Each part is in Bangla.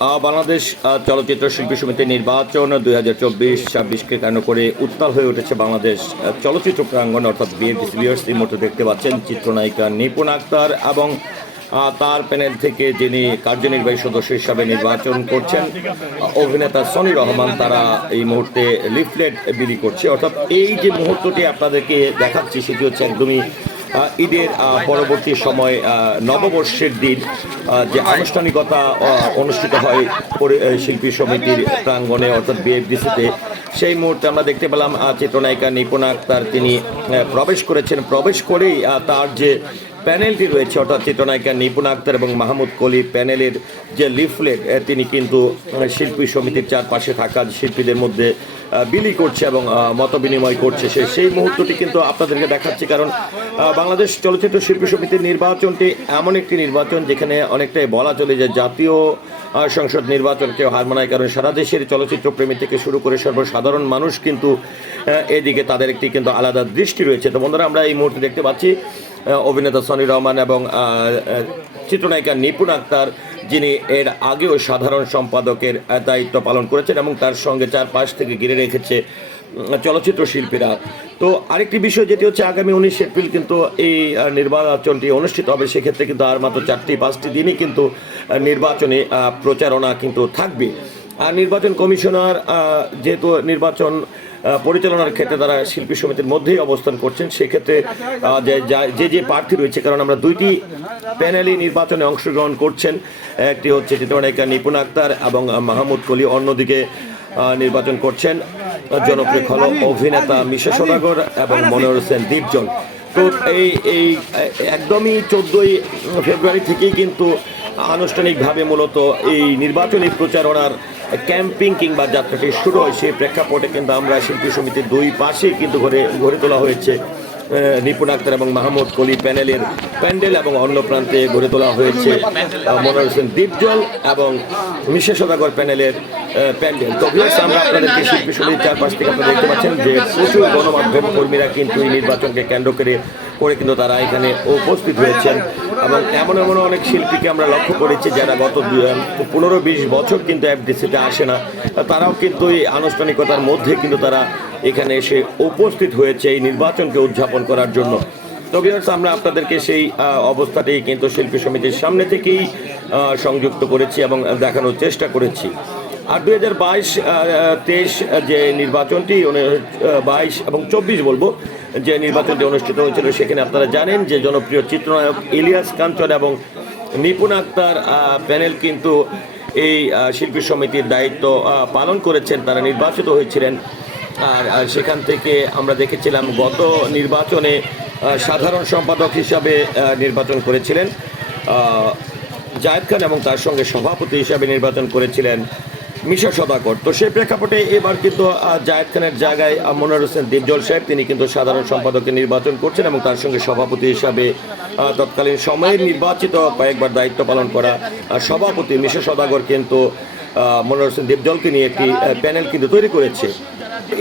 বাংলাদেশ চলচ্চিত্র শিল্পী সমিতি নির্বাচন দুই হাজার চব্বিশ, ছাব্বিশকে কেন করে উত্তাল হয়ে উঠেছে বাংলাদেশ চলচ্চিত্র প্রাঙ্গণ, অর্থাৎ বিএফডিসিবিএস এই মুহূর্তে দেখতে পাচ্ছেন চিত্রনায়িকা নিপুণ আক্তার এবং তার প্যানেল থেকে যিনি কার্যনির্বাহী সদস্য হিসাবে নির্বাচন করছেন, অভিনেতা সনি রহমান, তারা এই মুহূর্তে লিফলেট বিলি করছে। অর্থাৎ এই যে মুহূর্তটি আপনাদেরকে দেখাচ্ছি, সেটি হচ্ছে একদমই ঈদের পরবর্তী সময় নববর্ষের দিন যে আনুষ্ঠানিকতা অনুষ্ঠিত হয় শিল্পী সমিতির প্রাঙ্গণে, অর্থাৎ বিএফডিসিতে, সেই মুহূর্তে আমরা দেখতে পেলাম চিত্রনায়িকা নিপুণা আক্তার, তিনি প্রবেশ করেছেন। প্রবেশ করেই তার যে প্যানেলটি রয়েছে, অর্থাৎ চিত্রনায়িকা নিপুণ আক্তার এবং মাহমুদ কলি প্যানেলের যে লিফলেট তিনি কিন্তু শিল্পী সমিতির চারপাশে থাকা শিল্পীদের মধ্যে বিলি করছে এবং মত বিনিময় করছে। সে, সেই মুহূর্তটি কিন্তু আপনাদেরকে দেখাচ্ছি, কারণ বাংলাদেশ চলচ্চিত্র শিল্পী সমিতির নির্বাচনটি এমন একটি নির্বাচন যেখানে অনেকটাই বলা চলে যে জাতীয় সংসদ নির্বাচনকেও হার মানায়, কারণ সারা দেশের চলচ্চিত্র প্রেমী থেকে শুরু করে সর্বসাধারণ মানুষ কিন্তু এদিকে তাদের একটি কিন্তু আলাদা দৃষ্টি রয়েছে। তো বন্ধুরা, আমরা এই মুহূর্তে দেখতে পাচ্ছি অভিনেতা সনি রহমান এবং চিত্রনায়িকা নিপুণ আক্তার, যিনি এর আগেও সাধারণ সম্পাদকের দায়িত্ব পালন করেছেন এবং তার সঙ্গে চারপাশ থেকে ঘিরে রেখেছে চলচ্চিত্র শিল্পীরা। তো আরেকটি বিষয় যেটি হচ্ছে আগামী উনিশ এপ্রিল কিন্তু এই নির্বাচনটি অনুষ্ঠিত হবে, সেক্ষেত্রে কিন্তু আর মাত্র চারটি, পাঁচটি দিনই কিন্তু নির্বাচনে প্রচারণা কিন্তু থাকবে। আর নির্বাচন কমিশনার যেহেতু নির্বাচন পরিচালনার ক্ষেত্রে তারা শিল্পী সমিতির মধ্যেই অবস্থান করছেন। সেক্ষেত্রে যে, যা- প্রার্থী রয়েছে, কারণ আমরা দুইটি প্যানেলই নির্বাচনে অংশগ্রহণ করছেন। একটি হচ্ছে চিত্রনায়িকা নিপুণ আক্তার এবং মাহমুদ কলি অন্যদিকে নির্বাচন করছেন জনপ্রিয় খল অভিনেতা মিশা সদাগর এবং মনোহর হোসেন দীপজল। তো এই এই, একদমই চোদ্দোই ফেব্রুয়ারি থেকেই কিন্তু আনুষ্ঠানিকভাবে মূলত এই নির্বাচনী প্রচারণার ক্যাম্পিং কিংবা যাত্রাটি শুরু হয়, সেই প্রেক্ষাপটে কিন্তু আমরা শিল্পী সমিতির দুই পাশেই কিন্তু ঘরে গড়ে তোলা হয়েছে। নিপুণ আক্তার এবং মাহমুদ কলি প্যানেলের প্যান্ডেল এবং অন্য প্রান্তে গড়ে তোলা হয়েছে আহ, মনোহর হোসেন দীপজল এবং মিশে সদাগর প্যানেলের প্যান্ডেল। তো আমরা আপনাদেরকে শিল্পী সমিতির চারপাশ থেকে আপনারা দেখতে পাচ্ছেন যে প্রচুর গণমাধ্যম কর্মীরা কিন্তু এই নির্বাচনকে কেন্দ্র করে করে কিন্তু তারা এখানে উপস্থিত হয়েছেন। এবং এমন এমন অনেক শিল্পীকে আমরা লক্ষ্য করেছি যারা গত পনেরো বিশ বছর কিন্তু এফডিসিতে আসে না। তারাও কিন্তু এই আনুষ্ঠানিকতার মধ্যে কিন্তু তারা এখানে এসে উপস্থিত হয়েছে এই নির্বাচনকে উদযাপন করার জন্য। তো ভিউয়ার্স, আমরা আপনাদেরকে সেই অবস্থাটি কিন্তু শিল্পী সমিতির সামনে থেকেই সংযুক্ত করেছি এবং দেখানোর চেষ্টা করেছি। আর দুই হাজার বাইশ তেইশ যে নির্বাচনটি বাইশ এবং চব্বিশ বলব যে নির্বাচনটি অনুষ্ঠিত হয়েছিল সেখানে আপনারা জানেন যে জনপ্রিয় চিত্রনায়ক ইলিয়াস কাঞ্চন এবং নিপুণ আক্তার প্যানেল কিন্তু এই শিল্পী সমিতির দায়িত্ব পালন করেছেন। তারা নির্বাচিত হয়েছিলেন। আর সেখান থেকে আমরা দেখেছিলাম গত নির্বাচনে সাধারণ সম্পাদক হিসাবে নির্বাচন করেছিলেন। জায়েদ খান এবং তার সঙ্গে সভাপতি হিসাবে নির্বাচন করেছিলেন মিশা সদাকর। তো সেই প্রেক্ষাপটে এবার কিন্তু জায়েদ খানের জায়গায় আহ, মনোহর হোসেন দীপজল সাহেব তিনি কিন্তু সাধারণ সম্পাদকে নির্বাচন করছেন এবং তার সঙ্গে সভাপতি হিসাবে তৎকালীন সময়ে নির্বাচিত কয়েকবার দায়িত্ব পালন করা সভাপতি মিশা সদাগর কিন্তু মনোহর হোসেন দেবজলকে নিয়ে একটি প্যানেল কিন্তু তৈরি করেছে।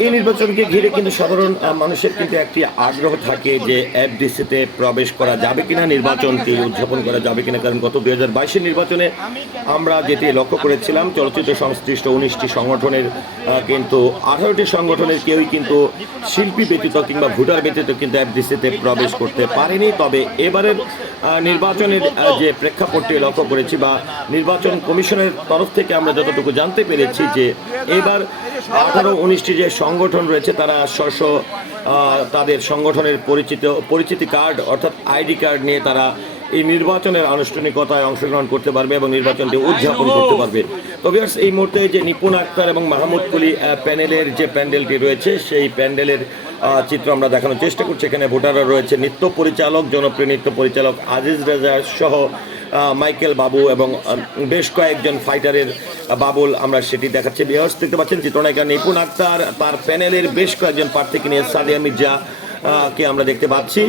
এই নির্বাচনকে ঘিরে কিন্তু সাধারণ মানুষের কিন্তু একটি আগ্রহ থাকে যে এফডিসিতে প্রবেশ করা যাবে কিনা, নির্বাচনটি উদযাপন করা যাবে কিনা। কারণ গত দুই হাজার নির্বাচনে আমরা যেটি লক্ষ্য করেছিলাম, চলচ্চিত্র সংশ্লিষ্ট উনিশটি সংগঠনের কিন্তু আঠারোটি সংগঠনের কেউই কিন্তু শিল্পী ব্যতীত কিংবা ভোটার ব্যতীত কিন্তু এফডিসিতে প্রবেশ করতে পারেনি। তবে এবারের নির্বাচনের যে প্রেক্ষাপটটি লক্ষ্য করেছি বা নির্বাচন কমিশনের তরফ থেকে আমরা যতটুকু জানতে পেরেছি যে এবার আঠারো উনিশটি যে সংগঠন রয়েছে, তারা স্ব তাদের সংগঠনের পরিচিত, পরিচিতি কার্ড অর্থাৎ আইডি কার্ড নিয়ে তারা এই নির্বাচনের আনুষ্ঠানিকতায় অংশগ্রহণ করতে পারবে এবং নির্বাচনটি উদযাপন করতে পারবে। তবে এই মুহূর্তে যে নিপুণ আক্তার এবং মাহমুদ কুলি প্যানেলের যে প্যান্ডেলটি রয়েছে, সেই প্যান্ডেলের চিত্র আমরা দেখানোর চেষ্টা করছি। এখানে ভোটাররা রয়েছে, নৃত্য পরিচালক, জনপ্রিয় নৃত্য পরিচালক আজিজ রেজা সহ মাইকেল বাবু এবং বেশ কয়েকজন ফাইটারের বাবুল আমরা সেটি দেখাচ্ছি। বিহার দেখতে পাচ্ছেন চিত্রনায়িকা নিপুণ আক্তার, তার প্যানেলের বেশ কয়েকজন প্রার্থীকে নিয়ে সাদিয়া মির্জা কে আমরা দেখতে পাচ্ছি।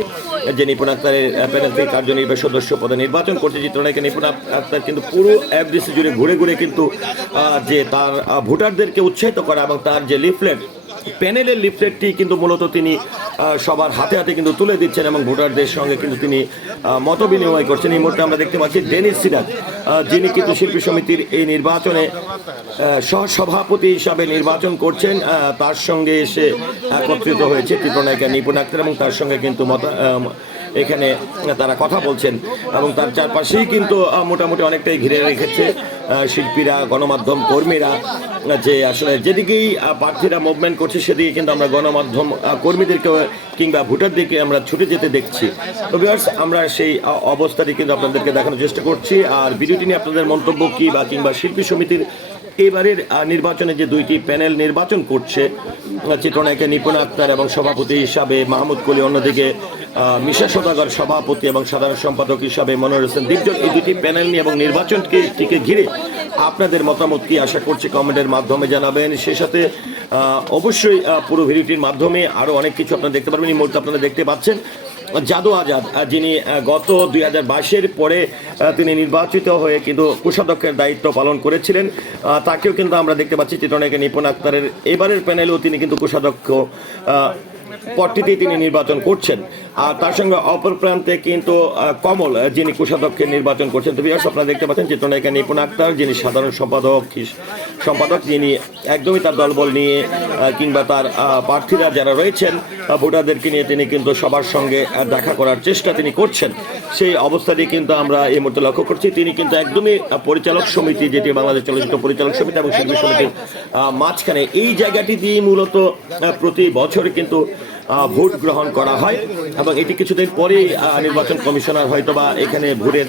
যে নিপুণ আক্তারের প্যানেল থেকে কার্যনির্বাহী সদস্য পদে নির্বাচন করছে চিত্রনায়িকা নিপুণ আক- আক্তার কিন্তু পুরো এফডিসি জুড়ে ঘুরে ঘুরে কিন্তু যে তার ভোটারদেরকে উৎসাহিত করা এবং তার যে লিফলেট প্যানেলের লিফলেটটি কিন্তু মূলত তিনি সবার হাতে হাতে কিন্তু তুলে দিচ্ছেন এবং ভোটারদের সঙ্গে কিন্তু তিনি মত বিনিময় করছেন। এই মুহূর্তে আমরা দেখতে পাচ্ছি ডেনিস সিরাজ যিনি কিন্তু শিল্পী সমিতির এই নির্বাচনে সহসভাপতি হিসাবে নির্বাচন করছেন তার সঙ্গে এসে একত্রিত হয়েছে চিত্রনায়িকা নিপুণ আক্তার এবং তার সঙ্গে কিন্তু মত- এখানে তারা কথা বলছেন এবং তার চারপাশেই কিন্তু মোটামুটি অনেকটাই ঘিরে রেখেছে শিল্পীরা, গণমাধ্যম কর্মীরা, যে আসলে যেদিকেই প্রার্থীরা মুভমেন্ট করছে, সেদিকে কিন্তু আমরা গণমাধ্যম কর্মীদেরকে কিংবা ভোটারদেরকে আমরা ছুটে যেতে দেখছি। তো ভিউয়ার্স আমরা সেই অবস্থাটি কিন্তু আপনাদেরকে দেখানোর চেষ্টা করছি। আর ভিডিওটি নিয়ে আপনাদের মন্তব্য কী বা কিংবা শিল্পী সমিতির এবারের নির্বাচনে যে দুইটি প্যানেল নির্বাচন করছে চিত্রনায়িকা নিপুণ আক্তার এবং সভাপতি হিসাবে মাহমুদ কলি, অন্যদিকে মিশা সদাগর সভাপতি এবং সাধারণ সম্পাদক হিসাবে মনোর হোসেন দীপজন এই দুটি প্যানেল নিয়ে এবং নির্বাচনকে, টিকে ঘিরে আপনাদের মতামত কি আশা করছি কমেন্টের মাধ্যমে জানাবেন। সেই সাথে অবশ্যই পুরো ভিডিওটির মাধ্যমে আরও অনেক কিছু আপনারা দেখতে পারবেন। এই মুহূর্তে আপনারা দেখতে পাচ্ছেন জাদু আজাদ যিনি গত দুই হাজার বাইশের পরে তিনি নির্বাচিত হয়ে কিন্তু কোষাধ্যক্ষের দায়িত্ব পালন করেছিলেন। তাকেও কিন্তু আমরা দেখতে পাচ্ছি চিত্রনায়িকা নিপুণ আক্তারের। এবারের প্যানেলেও তিনি কিন্তু কোষাধ্যক্ষ পদটিতেই তিনি নির্বাচন করছেন। আর তার সঙ্গে অপর প্রান্তে কিন্তু কমল যিনি কোষাধ্যক্ষের নির্বাচন করছেন। তো বিয়াস আপনারা দেখতে পাচ্ছেন চিত্রনায়িকা নিপুণ আক্তার, যিনি সাধারণ সম্পাদক সম্পাদক, যিনি একদমই তার দলবল নিয়ে কিংবা তার প্রার্থীরা যারা রয়েছেন ভোটারদেরকে নিয়ে তিনি কিন্তু সবার সঙ্গে দেখা করার চেষ্টা তিনি করছেন। সেই অবস্থাটি কিন্তু আমরা এই মুহূর্তে লক্ষ্য করছি, তিনি কিন্তু একদমই পরিচালক সমিতি, যেটি বাংলাদেশ চলচ্চিত্র পরিচালক সমিতি এবং শিল্পী সমিতির মাঝখানে। এই জায়গাটি দিয়ে মূলত প্রতি বছর কিন্তু ভোট গ্রহণ করা হয় এবং এটি কিছুদিন পরেই নির্বাচন কমিশনার হয়তো বা এখানে ভোটের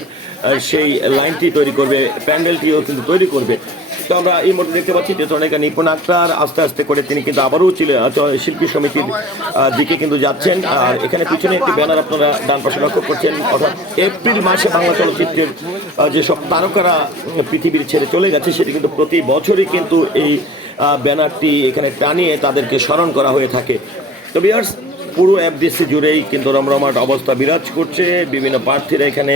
সেই লাইনটি তৈরি করবে, প্যান্ডেলটিও কিন্তু তৈরি করবে। তো আমরা এই মুহূর্তে দেখতে পাচ্ছি অনেক নিপুণ আক্তার, আস্তে আস্তে করে তিনি কিন্তু আবারও ছিল শিল্পী সমিতির দিকে কিন্তু যাচ্ছেন। আর এখানে পিছনে একটি ব্যানার আপনারা ডান পাশে লক্ষ্য করছেন, অর্থাৎ এপ্রিল মাসে বাংলা চলচ্চিত্রের যেসব তারকারা পৃথিবীর ছেড়ে চলে গেছে, সেটি কিন্তু প্রতি বছরই কিন্তু এই ব্যানারটি এখানে টানিয়ে তাদেরকে স্মরণ করা হয়ে থাকে। তো বিয়ার্স পুরো এফডিসি জুড়েই কিন্তু রমরমাট অবস্থা বিরাজ করছে। বিভিন্ন প্রার্থীরা এখানে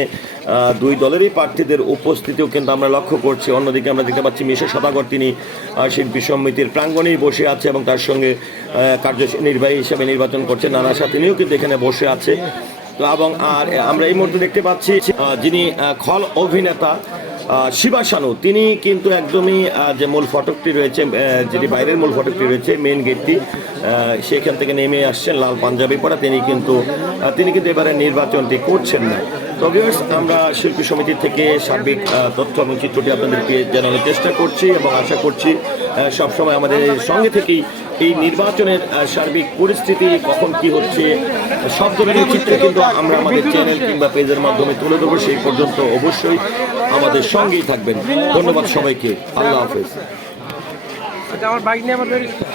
দুই দলেরই প্রার্থীদের উপস্থিতিও কিন্তু আমরা লক্ষ্য করছি। অন্যদিকে আমরা দেখতে পাচ্ছি মিশা সদাগর, তিনি শিল্পী সমিতির প্রাঙ্গণেই বসে আছে এবং তার সঙ্গে কার্য নির্বাহী হিসেবে নির্বাচন করছে নানা শাহ তিনিও কিন্তু এখানে বসে আছে। তো এবং আর আমরা এই মুহূর্তে দেখতে পাচ্ছি যিনি খল অভিনেতা শিবা শানু তিনি কিন্তু একদমই যে মূল ফটকটি রয়েছে যেটি বাইরের মূল ফটকটি রয়েছে মেন গেটটি সেখান থেকে নেমে আসছেন লাল পাঞ্জাবি পরা। তিনি কিন্তু তিনি কিন্তু এবারে নির্বাচনটি করছেন না। তো viewers, আমরা শিল্পী সমিতি থেকে সার্বিক তথ্য এবং চিত্রটি আপনাদেরকে জানানোর চেষ্টা করছি এবং আশা করছি সবসময় আমাদের সঙ্গে থেকেই এই নির্বাচনের সার্বিক পরিস্থিতি কখন কি হচ্ছে সব ধরনের চিত্র কিন্তু আমরা আমাদের চ্যানেল কিংবা পেজের মাধ্যমে তুলে দেবো সেই পর্যন্ত অবশ্যই আমাদের সঙ্গেই থাকবেন। ধন্যবাদ সবাইকে। আল্লাহ হাফেজ। আচ্ছা আমার বাইক নিয়ে বেরিয়ে